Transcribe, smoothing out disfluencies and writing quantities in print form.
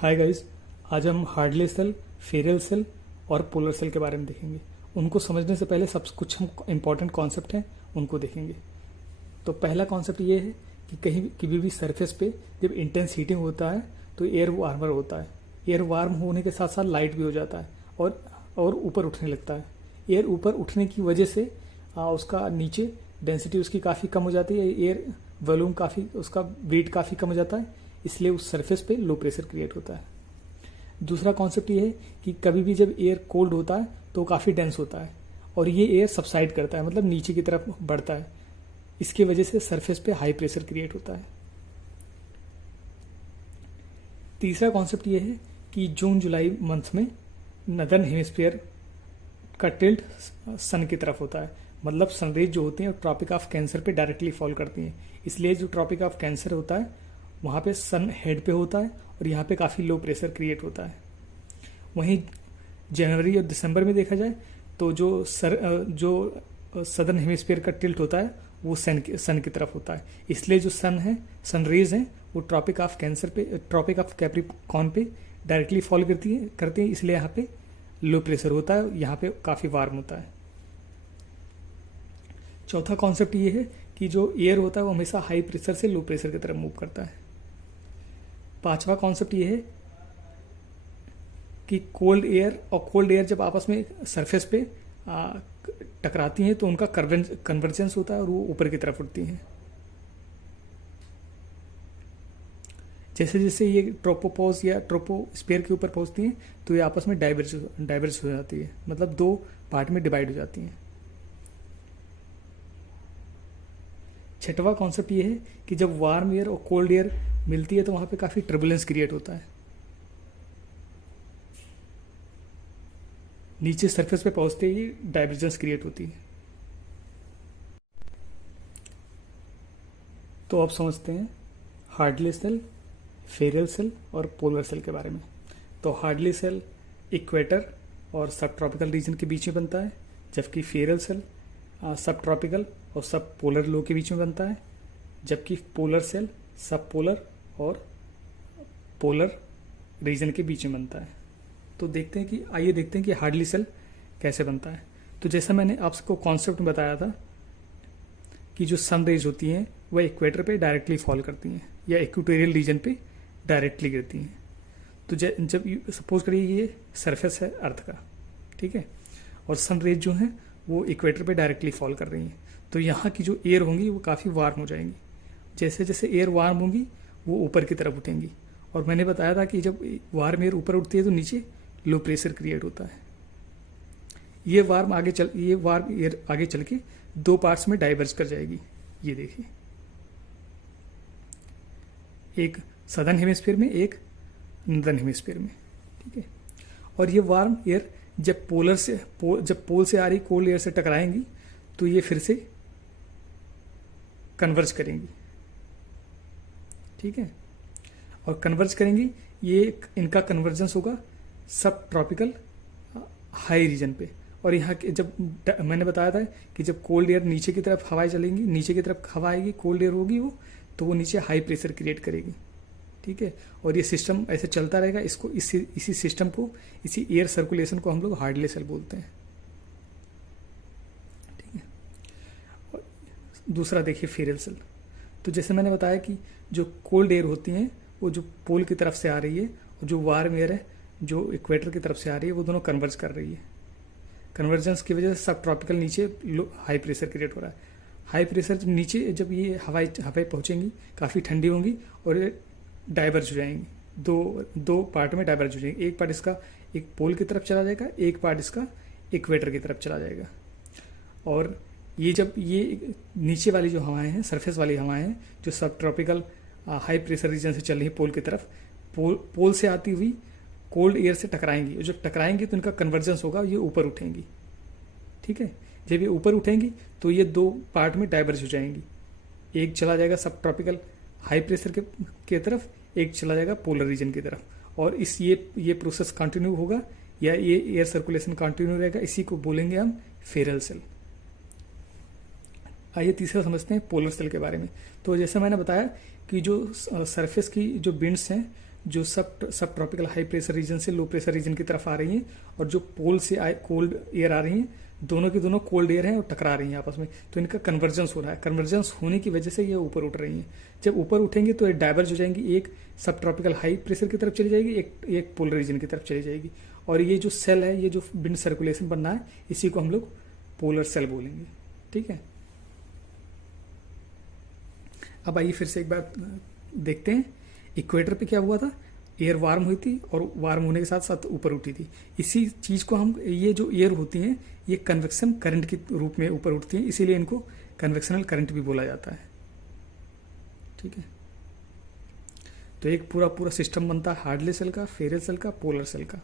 Hi guys, आज हम hardly cell, Feral cell और पोलर सेल के बारे में देखेंगे। उनको समझने से पहले सब कुछ हम इम्पॉर्टेंट कॉन्सेप्ट हैं उनको देखेंगे। तो पहला कॉन्सेप्ट ये है कि कहीं किसी भी सरफेस पे जब इंटेंस हीटिंग होता है तो एयर वार्मर होता है। एयर वार्म होने के साथ साथ लाइट भी हो जाता है और ऊपर उठने लगता है। एयर ऊपर उठने की वजह से उसका नीचे डेंसिटी उसकी काफ़ी कम हो जाती है। एयर वॉल्यूम काफ़ी, उसका वेट काफ़ी कम हो जाता है, इसलिए उस सरफेस पे लो प्रेशर क्रिएट होता है। दूसरा कॉन्सेप्ट ये है कि कभी भी जब एयर कोल्ड होता है तो काफ़ी डेंस होता है और ये एयर सबसाइड करता है, मतलब नीचे की तरफ बढ़ता है। इसकी वजह से सरफेस पे हाई प्रेशर क्रिएट होता है। तीसरा कॉन्सेप्ट ये है कि जून जुलाई मंथ में नदर्न हेमिस्फीयर का टिल्ट सन की तरफ होता है, मतलब सनरेज जो होती हैं ट्रॉपिक ऑफ कैंसर पे डायरेक्टली फॉल करती हैं। इसलिए जो ट्रॉपिक ऑफ कैंसर होता है वहाँ पे सन हेड पे होता है और यहाँ पे काफ़ी लो प्रेशर क्रिएट होता है। वहीं जनवरी और दिसंबर में देखा जाए तो जो सदर्न हेमिस्फीयर का टिल्ट होता है वो सन की तरफ होता है। इसलिए जो सन है, सनरेज हैं, वो ट्रॉपिक ऑफ कैप्रिकॉर्न पे डायरेक्टली फॉल करती हैं, इसलिए यहाँ पे लो प्रेशर होता है, यहाँ पे काफ़ी वार्म होता है। चौथा कॉन्सेप्ट ये है कि जो एयर होता है वो हमेशा हाई प्रेशर से लो प्रेशर की तरफ मूव करता है। पांचवा कॉन्सेप्ट ये है कि कोल्ड एयर जब आपस में सरफेस पे टकराती हैं तो उनका कन्वर्जेंस होता है और वो ऊपर की तरफ उठती हैं। जैसे जैसे ये ट्रोपोपॉज या ट्रोपोस्फीयर के ऊपर पहुंचती हैं तो ये आपस में डाइवर्ज हो जाती है, मतलब दो पार्ट में डिवाइड हो जाती हैं। छठवां कॉन्सेप्ट ये है कि जब वार्म एयर और कोल्ड एयर मिलती है तो वहां पे काफी टर्बुलेंस क्रिएट होता है। नीचे सरफेस पे पहुंचते ही डाइवर्जेंस क्रिएट होती है। तो अब समझते हैं हार्डली सेल, फेरल सेल और पोलर सेल के बारे में। तो हार्डली सेल इक्वेटर और सब ट्रॉपिकल रीजन के बीच में बनता है, जबकि फेरल सेल सब ट्रॉपिकल और सब पोलर लो के बीच में बनता है, जबकि पोलर सेल सब पोलर और पोलर रीजन के बीच में बनता है। तो आइए देखते हैं कि हार्डली सेल कैसे बनता है। तो जैसा मैंने आपको कॉन्सेप्ट में बताया था कि जो सन रेज होती हैं वह इक्वेटर पे डायरेक्टली फॉल करती हैं या इक्वेटोरियल रीजन पे डायरेक्टली गिरती हैं। तो जब सपोज करिए ये सरफेस है अर्थ का, ठीक है, और सन रेज जो हैं वो इक्वेटर पे डायरेक्टली फॉल कर रही हैं, तो यहाँ की जो एयर होंगी वो काफ़ी वार्म हो जाएंगी। जैसे जैसे एयर वार्म होंगी वो ऊपर की तरफ उठेंगी, और मैंने बताया था कि जब वार्म एयर ऊपर उठती है तो नीचे लो प्रेशर क्रिएट होता है। ये वार्म एयर आगे चल के दो पार्ट्स में डाइवर्ज कर जाएगी। ये देखिए, एक सदर्न हेमिस्फीयर में, एक नॉर्दर्न हेमिस्फीयर में, ठीक है। और ये वार्म एयर जब पोल से आ रही कोल्ड एयर से टकराएंगी तो ये फिर से कन्वर्ज करेंगी, ठीक है, और कन्वर्ज करेंगी। ये इनका कन्वर्जेंस होगा सब ट्रॉपिकल हाई रीजन पे। और यहाँ के जब मैंने बताया था कि जब कोल्ड एयर नीचे की तरफ हवाएं चलेंगी, नीचे की तरफ हवा आएगी, कोल्ड एयर होगी वो, तो वो नीचे हाई प्रेशर क्रिएट करेगी, ठीक है। और ये सिस्टम ऐसे चलता रहेगा। इसी सिस्टम को, इसी एयर सर्कुलेशन को हम लोग हार्डली सेल बोलते हैं, ठीक है। और दूसरा देखिए फेरल सेल। तो जैसे मैंने बताया कि जो कोल्ड एयर होती हैं वो जो पोल की तरफ से आ रही है और जो वार्म एयर है जो इक्वेटर की तरफ से आ रही है वो दोनों कन्वर्ज कर रही है। कन्वर्जेंस की वजह से सब ट्रॉपिकल नीचे हाई प्रेशर क्रिएट हो रहा है। हाई प्रेशर नीचे जब ये हवाएं पहुंचेंगी काफ़ी ठंडी होंगी और ये डाइवर्ज हो जाएंगी, दो पार्ट में डाइवर्ज हो जाएंगी। एक पार्ट इसका एक पोल की तरफ चला जाएगा, एक पार्ट इसका इक्वेटर की तरफ चला जाएगा। और ये जब ये नीचे वाली जो हवाएं हैं, सरफेस वाली हवाएं हैं जो सब ट्रॉपिकल हाई प्रेशर रीजन से चल रही है पोल की तरफ, पोल से आती हुई कोल्ड एयर से टकराएंगी, और जब टकराएंगी तो इनका कन्वर्जेंस होगा, ये ऊपर उठेंगी, ठीक है। जब ये ऊपर उठेंगी तो ये दो पार्ट में डाइवर्ज हो जाएंगी। एक चला जाएगा सब ट्रॉपिकल हाई प्रेशर के तरफ, एक चला जाएगा पोलर रीजन की तरफ, और ये प्रोसेस कंटिन्यू होगा या ये एयर सर्कुलेशन कंटिन्यू रहेगा। इसी को बोलेंगे हम फेरल सेल। आइए तीसरा समझते हैं पोलर सेल के बारे में। तो जैसे मैंने बताया कि जो सरफेस की जो बिंड्स हैं जो सब ट्रॉपिकल हाई प्रेशर रीजन से लो प्रेशर रीजन की तरफ आ रही हैं, और जो पोल से कोल्ड एयर आ रही हैं, दोनों की दोनों कोल्ड एयर हैं और टकरा रही हैं आपस में, तो इनका कन्वर्जेंस हो रहा है। कन्वर्जेंस होने की वजह से ये ऊपर उठ रही हैं। जब ऊपर उठेंगी तो ये डाइवर्ज हो जाएंगी, एक सब ट्रॉपिकल हाई प्रेशर की तरफ चली जाएगी, एक पोलर रीजन की तरफ चली जाएगी। और ये जो सेल है, ये जो विंड सर्कुलेशन बन रहा है, इसी को हम लोग पोलर सेल बोलेंगे। ठीक है, अब आइए फिर से एक बार देखते हैं। इक्वेटर पे क्या हुआ था, एयर वार्म हुई थी और वार्म होने के साथ साथ ऊपर उठी थी। इसी चीज को हम, ये जो एयर होती हैं ये कन्वेक्शन करंट के रूप में ऊपर उठती हैं, इसीलिए इनको कन्वेक्शनल करंट भी बोला जाता है। ठीक है, तो एक पूरा पूरा सिस्टम बनता है हार्डली सेल का, फेरल सेल का, पोलर सेल का।